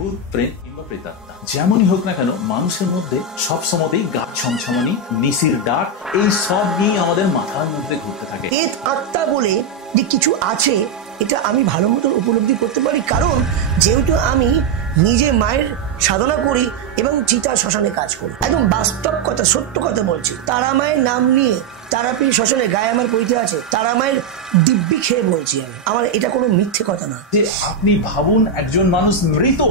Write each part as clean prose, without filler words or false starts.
ভূত, প্রেত কিংবা প্রেতাত্মা যেমনই হোক না কেন, মানুষের মধ্যে সব সময়তেই গা ছমছমানি, নিশির ডাক, এই সব নিয়ে আমাদের মাথার মধ্যে ঘুরতে থাকে। প্রেত আত্মা বলে যে কিছু আছে, এটা আমি ভালো মতন উপলব্ধি করতে পারি, কারণ যেহেতু আমি নিজে মায়ের সাধনা করি এবং চিতা শ্মশানে কাজ করি। একদম বাস্তব কথা, সত্য কথা বলছি। তারা মায়ের নাম নিয়ে তারাপীঠ শ্মশানে গায়ে আমার পৈতে আছে, তারা মায়ের দিব্যি খেয়ে বলছি আমি, আমার এটা কোনো মিথ্যে কথা না। যে আপনি ভাবুন, একজন মানুষ মৃত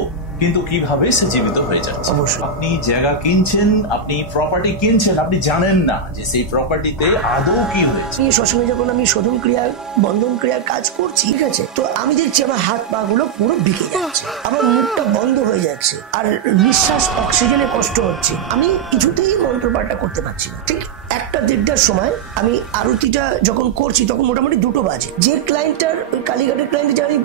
কিন্তু কিভাবে সে জীবিত হয়ে যাচ্ছে। অবশ্যই। আপনি জায়গা কিনছেন, আপনি প্রপার্টি কিনছেন, আপনি জানেন না যে সেই প্রপার্টিতে আদৌ কি হয়েছে। শ্মশানে যখন আমি শোধন ক্রিয়া, বন্ধন ক্রিয়ার কাজ করছি, ঠিক আছে, তো আমি দেখছি আমার হাত পা গুলো পুরো বিকে যাচ্ছে, আমার মুখটা বন্ধ হয়ে যাচ্ছে, আর নিঃশ্বাস অক্সিজেনে কষ্ট হচ্ছে, আমি কিছুতেই মন্ত্রপাঠটা করতে পারছি না। ঠিক 1-1:30টার সময় আমি আরতিটা যখন করছি, তখন মোটামুটি 2টো বাজে। যে ক্লায়েন্টটার, ওই কালীঘাটের ক্লায়েন্ট যে আমি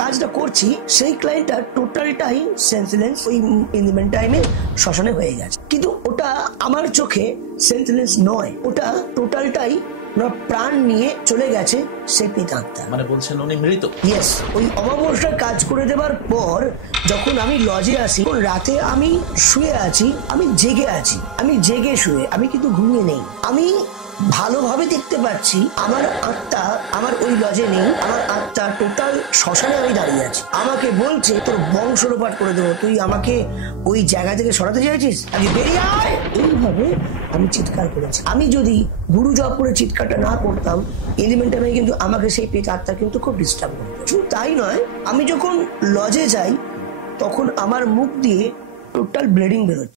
কাজটা করছি, সেই ক্লায়েন্টটার টোটালটাই সেন্সলেন্স ওই ইন টাইমে শ্মশানে হয়ে গেছে। কিন্তু ওটা আমার চোখে সেন্সলেন্স নয়, ওটা টোটালটাই প্রাণ নিয়ে চলে গেছে সেই প্রেতাত্মা। মানে বলছেন উনি মৃত? ইয়েস। ওই অমাবস্যার কাজ করে দেওয়ার পর যখন আমি লজে আসি, রাতে আমি শুয়ে আছি, আমি জেগে আছি, আমি জেগে শুয়ে, আমি কিন্তু ঘুমিয়ে নেই। আমি ভালোভাবে দেখতে পাচ্ছি আমার আত্মা আমার ওই লজে নেই, আমার আত্মা টোটাল শ্মশানে আমি দাঁড়িয়ে আছি। আমাকে বলছে তোর বংশলোপাট করে দেবো, তুই আমাকে ওই জায়গা থেকে সরাতে চাইছিস, আমি বেরিয়ে আয়। এইভাবে আমি চিৎকার করেছি। আমি যদি গুরু জপ করে চিৎকারটা না করতাম, এলিমেন্টামে কিন্তু আমাকে সেই পেট আত্মা কিন্তু খুব ডিস্টার্ব করতো। শুধু তাই নয়, আমি যখন লজে যাই তখন আমার মুখ দিয়ে টোটাল ব্লিডিং বেরোচ্ছে।